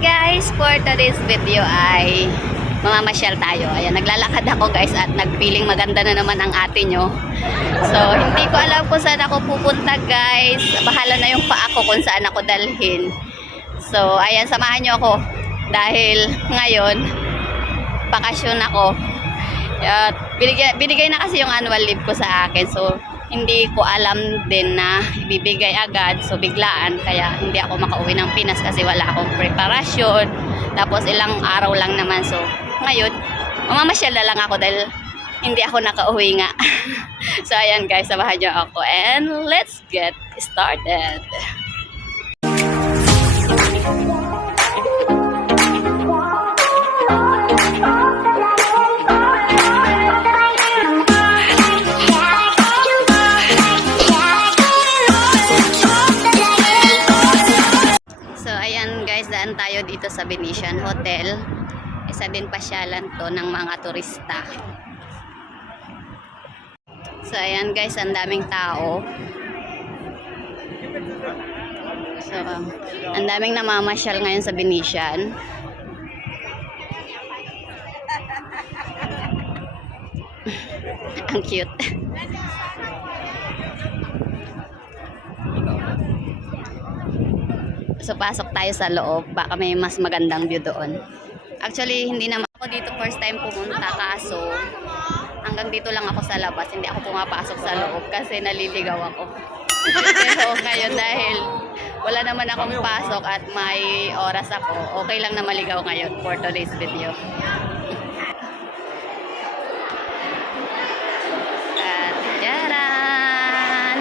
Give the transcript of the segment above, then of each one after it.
guys! For today's video ay mamamasyal tayo. Ayan, naglalakad ako guys at nagpiling maganda na naman ang ate nyo. So, hindi ko alam kung saan ako pupunta guys. Bahala na yung paa ko kung saan ako dalhin. So, ayan, samahan nyo ako. Dahil ngayon, bakasyon ako. At binigay, binigay na kasi yung annual leave ko sa akin. So, hindi ko alam din na ibibigay agad. So, biglaan. Kaya hindi ako makauwi ng Pinas kasi wala akong preparasyon. Tapos, ilang araw lang naman. So, ngayon, mamamasyal na lang ako dahil hindi ako nakauwi nga. so, ayan guys, samahan niyo ako. And let's get started. Isa din pasyalan to ng mga turista. So, ayan guys, ang daming tao. So, ang daming namamasyal ngayon sa Venetian. ang cute. So, pasok tayo sa loob. Baka may mas magandang view doon. Actually, hindi naman ako dito first time pumunta. Kaso, hanggang dito lang ako sa labas. Hindi ako pumapasok sa loob kasi naliligaw ako. Pero ngayon dahil wala naman akong pasok at may oras ako, okay lang na maligaw ngayon for today's video. At jaran!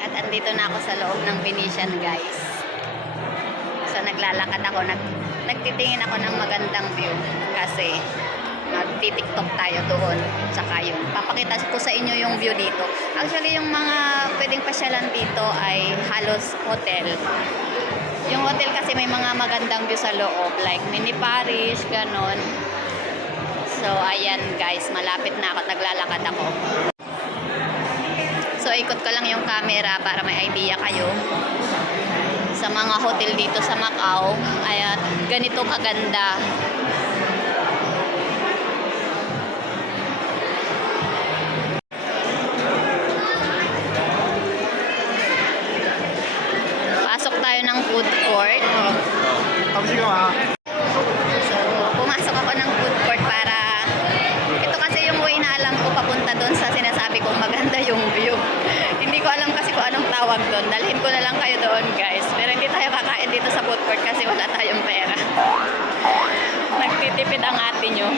At andito na ako sa loob ng Venetian guys. Naglalakad ako, nag, nagtitingin ako ng magandang view kasi magtitiktok tayo doon. Tsaka yun, papakita ko sa inyo yung view dito. Actually, yung mga pwedeng pasyalan dito ay halos hotel. Yung hotel kasi may mga magandang view sa loob, like mini Paris, ganon. So, ayan guys, malapit na ako, naglalakad ako. So, ikot ko lang yung camera para may idea kayo sa mga hotel dito sa Macau. Ayan, ganito kaganda. Pasok tayo ng food court. So, pumasok ako ng food court para ito kasi yung way na alam ko papunta doon sa sinasabi kong maganda yung view. Hindi ko alam kasi kung anong tawag doon. Dalhin ko na lang kayo doon, guys dito sa food court kasi wala tayong pera. Nagtitipid ang ate nyo.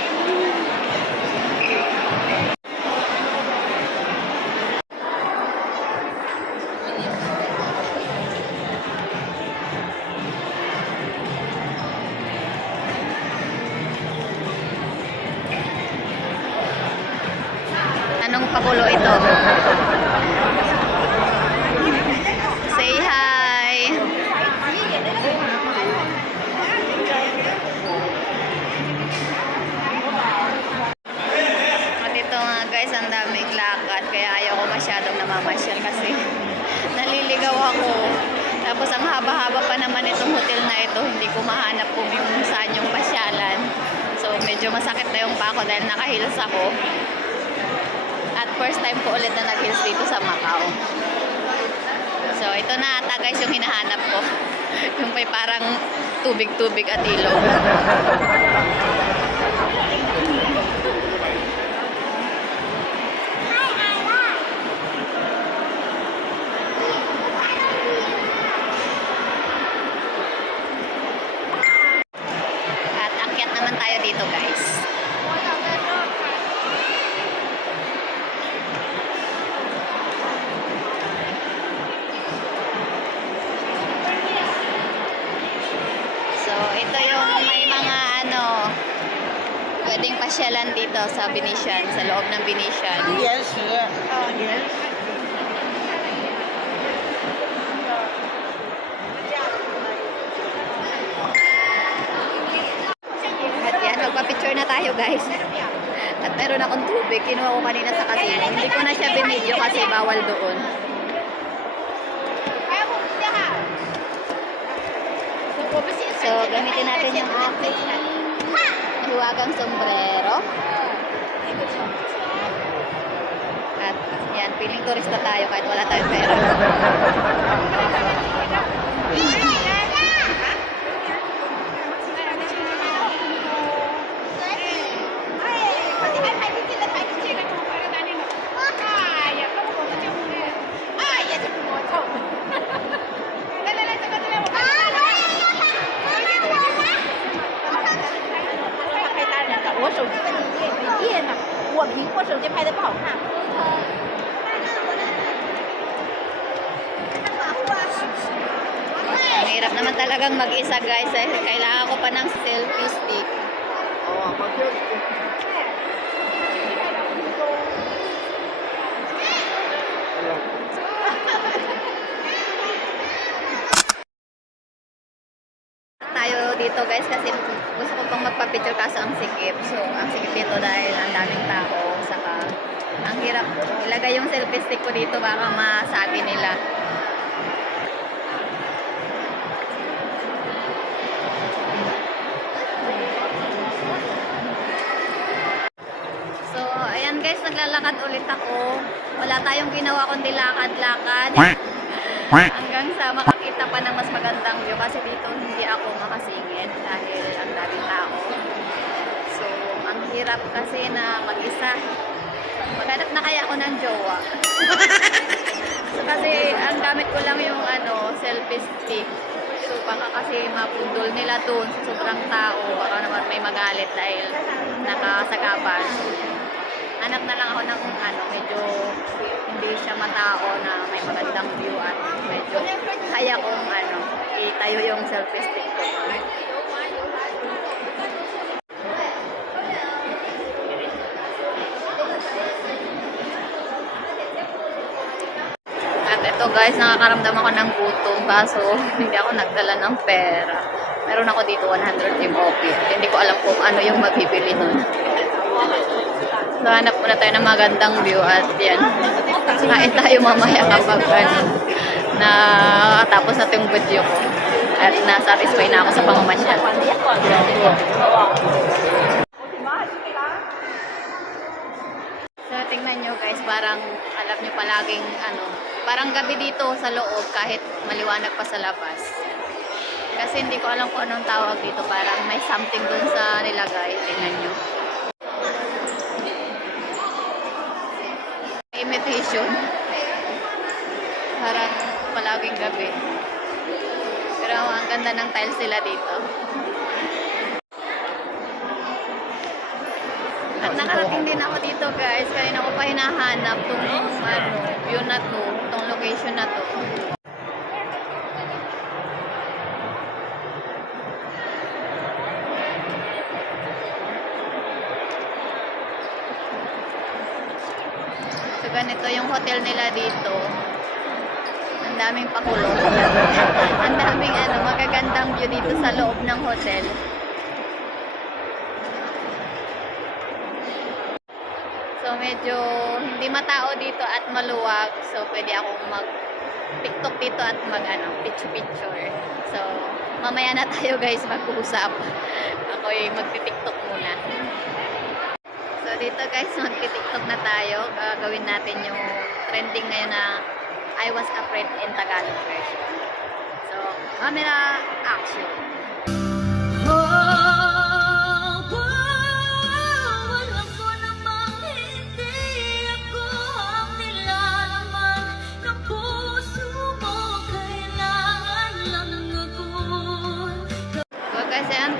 Nakahils ako. At first time ko ulit na nag-hills dito sa Macau. So, ito na ata guys yung hinahanap ko. yung may parang tubig-tubig at ilog. Naman tayo dito guys. So, ito yung may mga ano, pwedeng pasyalan dito sa Venetian, sa loob ng Venetian. Yes, yeah. Oh, yes. At yan, picture na tayo guys. At meron akong tubig, kinuha ko kanina sa kasino. Hindi ko na siya binidyo kasi bawal doon. So, gamitin natin yung ating hiwagang sombrero. At yan, piling turista tayo kahit wala tayong pera. Ang hirap naman talagang mag-isa guys eh. Kailangan ko pa ng selfie stick. Pag-yun. tayo dito guys kasi gusto ko pang magpa-picture kaso ang sikip. So, ang sikip dito dahil ang daming tao. Saka, ang hirap ilagay yung selfie stick ko dito baka masagi nila. So, naglalakad ulit ako. Wala tayong ginawa kundi lakad-lakad. Hanggang sa makakita pa ng mas magandang view kasi dito hindi ako makasingit dahil ang daming tao. So, ang hirap kasi na mag-isa. Maghanap na kaya ako ng jowa. so, kasi ang gamit ko lang yung ano, selfie stick. So, baka kasi mapundol nila doon sa sobrang tao. Baka naman may magalit dahil nakasagapan. Hanap na lang ako ng ano, medyo hindi siya matao na may magandang view at medyo kaya kong ano, itayo yung selfie stick ko. At ito guys, nakakaramdam ako ng gutom kaso hindi ako nagdala ng pera. Meron ako dito 100 MOP. Hindi ko alam kung ano yung mabibili nun. So, hanap muna tayo ng magandang view at yan. Kain tayo mamaya kapag ano, na tapos na yung video ko. At na-satisfy na ako sa pamamasyal. So, tingnan nyo guys, parang alam nyo palaging ano, parang gabi dito sa loob kahit maliwanag pa sa labas. Kasi hindi ko alam kung anong tawag dito, parang may something dun sa nilagay. Tingnan nyo. Imitation. Parang palaging gabi. Pero ang ganda ng tiles nila dito. At nakarating din ako dito guys. Kanina ko pa hinahanap tong ano, view na to, tong location na to. Ganito yung hotel nila dito. Ang daming pakulong. Ang daming ano, magagandang view dito sa loob ng hotel. So, medyo hindi matao dito at maluwag. So, pwede akong mag TikTok dito at mag ano, picture-picture. So, mamaya na tayo guys mag-usap. Ako'y magti-TikTok muna. Dito guys, magti-tiktok na tayo. Gagawin natin yung trending ngayon na I was afraid in Tagalog version. So, camera action.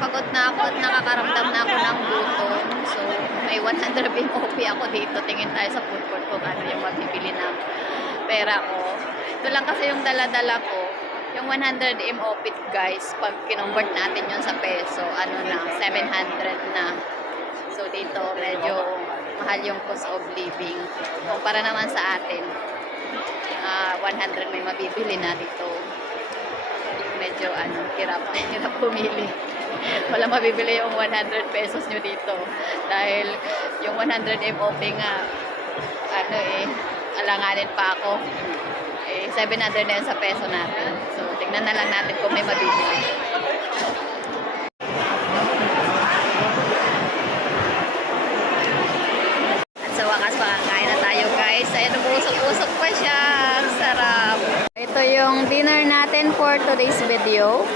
Pagod na ako at nakakaramdam na ako ng gutom. So, may 100 MOP ako dito. Tingin tayo sa food court kung ano yung mabibili ng pera ko. Ito lang kasi yung dala-dala ko. Yung 100 MOP guys, pag kinumbert natin yun sa peso, ano na, 700 na. So dito, medyo mahal yung cost of living. Kumpara naman sa atin, ah 100 may mabibili na dito medyo ano, hirap, hirap pumili. wala mabibili yung 100 pesos nyo dito. Dahil yung 100 MOP nga, ano eh, alanganin pa ako. Eh, 700 na yun sa peso natin. So, tignan na lang natin kung may mabibili. At sa wakas, makakain na tayo guys. Ayan, umusok-usok pa siya. Ang sarap. Ito yung dinner natin for today's video.